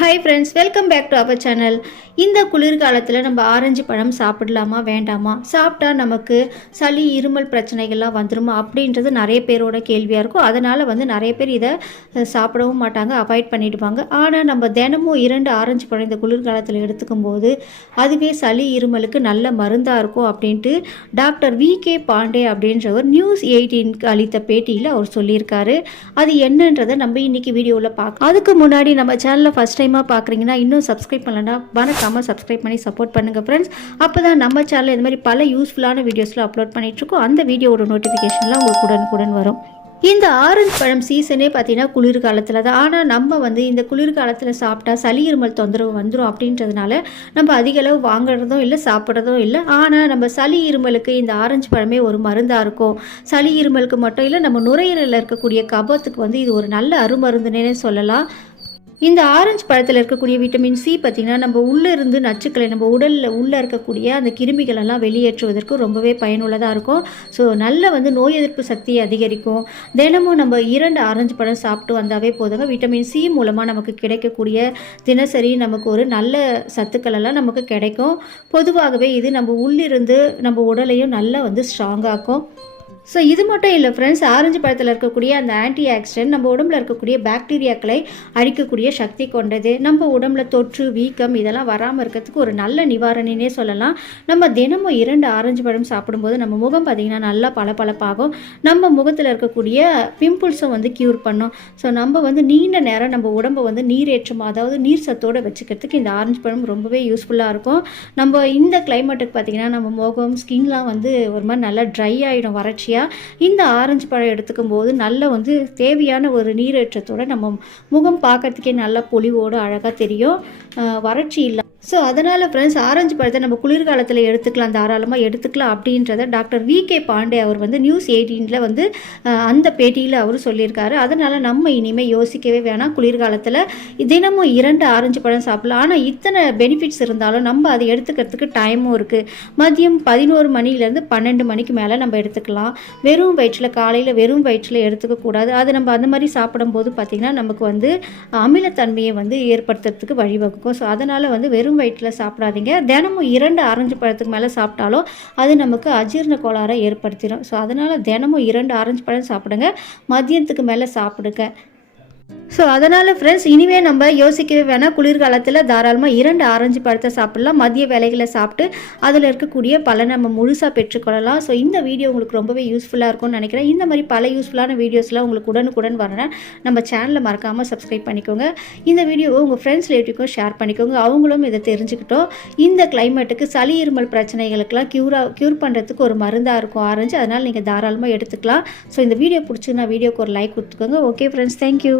Hi friends, welcome back to our channel. இந்த குளிர்காலத்தில் நம்ம ஆரஞ்சு பழம் சாப்பிடலாமா வேண்டாமா, சாப்பிட்டா நமக்கு சளி இருமல் பிரச்சனைகள்லாம் வந்துருமா அப்படின்றது நிறைய பேரோட கேள்வியாக இருக்கும். அதனால் நிறைய பேர் இதை சாப்பிடவும் மாட்டாங்க, அவாய்ட் பண்ணிடுவாங்க. ஆனால் நம்ம தினமும் 2 ஆரஞ்சு பழம் இந்த குளிர்காலத்தில் எடுத்துக்கும் போது அதுவே சளி இருமலுக்கு நல்ல மருந்தாக இருக்கும் அப்படின்ட்டு டாக்டர் வி.கே. பாண்டே அப்படின்றவர் நியூஸ் 18க்கு அளித்த பேட்டியில் அவர் சொல்லியிருக்காரு. அது என்னன்றதை நம்ம இன்றைக்கி வீடியோவில் பார்க்கலாம். அதுக்கு முன்னாடி நம்ம சேனலில் ஃபஸ்ட் டைமாக பார்க்குறீங்கன்னா இன்னும் சப்ஸ்கிரைப் பண்ணலன்னா மறக்காமல் சப்ஸ்கிரைப் பண்ணி சப்போர்ட் பண்ணுங்கள் ஃப்ரெண்ட்ஸ். அப்போ தான் நம்ம சேனலில் இந்த மாதிரி பல யூஸ்ஃபுல்லான வீடியோஸ்லாம் அப்லோட் பண்ணிகிட்ருக்கோம். அந்த வீடியோட நோட்டிஃபிகேஷன்லாம் உங்களுக்கு உடனுக்குடன் வரும். இந்த ஆரஞ்சு பழம் சீசனே பார்த்தீங்கன்னா குளிர்காலத்தில் தான். ஆனால் நம்ம இந்த குளிர்காலத்தில் சாப்பிட்டா சளி இருமல் தொந்தரவு வந்துடும் அப்படின்றதுனால நம்ம அதிக அளவு வாங்குறதும் இல்லை, சாப்பிட்றதும் இல்லை. ஆனால் நம்ம சளி இருமலுக்கு இந்த ஆரஞ்சு பழமே ஒரு மருந்தாக இருக்கும். சளி இருமலுக்கு மட்டும் இல்லை, நம்ம நுரையீரலில் இருக்கக்கூடிய கபத்துக்கு இது ஒரு நல்ல அருமருந்துன்னே சொல்லலாம். இந்த ஆரஞ்சு பழத்தில் இருக்கக்கூடிய விட்டமின் சி பார்த்திங்கன்னா நம்ம உள்ளே இருந்து நச்சுக்களை நம்ம உடலில் உள்ளே இருக்கக்கூடிய அந்த கிருமிகளெல்லாம் வெளியேற்றுவதற்கு ரொம்பவே பயனுள்ளதாக இருக்கும். ஸோ நல்ல நோய் எதிர்ப்பு சக்தியை அதிகரிக்கும். தினமும் நம்ம 2 ஆரஞ்சு பழம் சாப்பிட்டு வந்தாவே போதுங்க. விட்டமின் சி மூலமாக நமக்கு கிடைக்கக்கூடிய தினசரி நமக்கு ஒரு நல்ல சத்துக்கள் எல்லாம் நமக்கு கிடைக்கும். பொதுவாகவே இது நம்ம உள்ளிருந்து நம்ம உடலையும் நல்லா ஸ்ட்ராங்காக்கும். ஸோ இது மட்டும் இல்லை ஃப்ரெண்ட்ஸ், ஆரஞ்சு பழத்தில் இருக்கக்கூடிய அந்த ஆன்டி ஆக்சிடென்ட் நம்ம உடம்புல இருக்கக்கூடிய பாக்டீரியாக்களை அழிக்கக்கூடிய சக்தி கொண்டது. நம்ம உடம்புல தொற்று, வீக்கம் இதெல்லாம் வராமல் இருக்கிறதுக்கு ஒரு நல்ல நிவாரணினே சொல்லலாம். நம்ம தினமும் 2 ஆரஞ்சு பழம் சாப்பிடும்போது நம்ம முகம் பார்த்திங்கன்னா நல்லா பளபளப்பாகும். நம்ம முகத்தில் இருக்கக்கூடிய பிம்பிள்ஸும் க்யூர் பண்ணும். ஸோ நம்ம நீண்ட நேரம் நம்ம உடம்பை நீரேற்றம், அதாவது நீர் சத்தோடு வச்சுக்கிறதுக்கு இந்த ஆரஞ்சு பழம் ரொம்பவே யூஸ்ஃபுல்லாக இருக்கும். நம்ம இந்த கிளைமேட்டுக்கு பார்த்திங்கன்னா நம்ம முகம் ஸ்கின்லாம் ஒரு மாதிரி நல்லா ட்ரை ஆகிடும், வறட்சியாக. இந்த ஆரஞ்சு பழம் எடுத்துக்கும் போது நல்ல தேவையான ஒரு நீரேற்றத்தோட நம்ம முகம் பார்க்கறதுக்கே நல்ல பொலிவோடு அழகாக தெரியும், வறட்சி இல்லை. ஸோ அதனால் ஃப்ரெண்ட்ஸ், ஆரஞ்சு பழத்தை நம்ம குளிர்காலத்தில் எடுத்துக்கலாம், தாராளமாக எடுத்துக்கலாம் அப்படின்றத டாக்டர் வி.கே. பாண்டே அவர் நியூஸ் 18ல் அந்த பேட்டியில் அவர் சொல்லியிருக்காரு. அதனால் நம்ம இனிமேல் யோசிக்கவே வேணாம். குளிர்காலத்தில் தினமும் 2 ஆரஞ்சு பழம் சாப்பிடலாம். ஆனால் இத்தனை பெனிஃபிட்ஸ் இருந்தாலும் நம்ம அதை எடுத்துக்கிறதுக்கு டைமும் இருக்குது. மதியம் 11 மணிலேருந்து 12 மணிக்கு மேலே நம்ம எடுத்துக்கலாம். வெறும் வயிற்றில், காலையில் வெறும் வயிற்றில் எடுத்துக்கக்கூடாது. அது நம்ம அந்த மாதிரி சாப்பிடும்போது பார்த்திங்கன்னா நமக்கு அமிலத்தன்மையை ஏற்படுத்துறதுக்கு வழிவகுக்கும். ஸோ அதனால் வெறும் வயிற்றில் சாப்பிடாதீங்க. தினமும் 2 ஆரஞ்சு பழத்துக்கு மேலே சாப்பிட்டாலும் அது நமக்கு அஜீரண கோளாறை ஏற்படுத்திடும். ஸோ அதனால் தினமும் 2 ஆரஞ்சு பழம் சாப்பிடுங்க, மதியத்துக்கு மேலே சாப்பிடுங்க. ஸோ அதனால் ஃப்ரெண்ட்ஸ், இனிமேல் நம்ம யோசிக்கவே வேணாம். குளிர்காலத்தில் தாராளமாக 2 ஆரஞ்சு பழத்தை சாப்பிட்லாம். மதிய வேலைகளை சாப்பிட்டு அதில் இருக்கக்கூடிய பலனை நம்ம முழுசாக பெற்றுக்கொள்ளலாம். ஸோ இந்த வீடியோ உங்களுக்கு ரொம்பவே யூஸ்ஃபுல்லாக இருக்கும்னு நினைக்கிறேன். இந்த மாதிரி பல யூஸ்ஃபுல்லான வீடியோஸ்லாம் உங்களுக்கு உடனுக்குடன் வரேன். நம்ம சேனலை மறக்காமல் சப்ஸ்கிரைப் பண்ணிக்கோங்க. இந்த வீடியோவை உங்கள் ஃப்ரெண்ட்ஸ் ரிலேட்டிவ்க்கும் ஷேர் பண்ணிக்கோங்க. அவங்களும் இதை தெரிஞ்சுக்கிட்டோம். இந்த கிளைமேட்டுக்கு சளி இருமல் பிரச்சனைகளுக்கெல்லாம் க்யூர் பண்ணுறதுக்கு ஒரு மருந்தாக இருக்கும் ஆரஞ்சு. அதனால் நீங்கள் தாராளமாக எடுத்துக்கலாம். ஸோ இந்த வீடியோ பிடிச்சிங்கன்னா வீடியோக்கு ஒரு லைக் கொடுத்துக்கோங்க. Okay friends, thank you.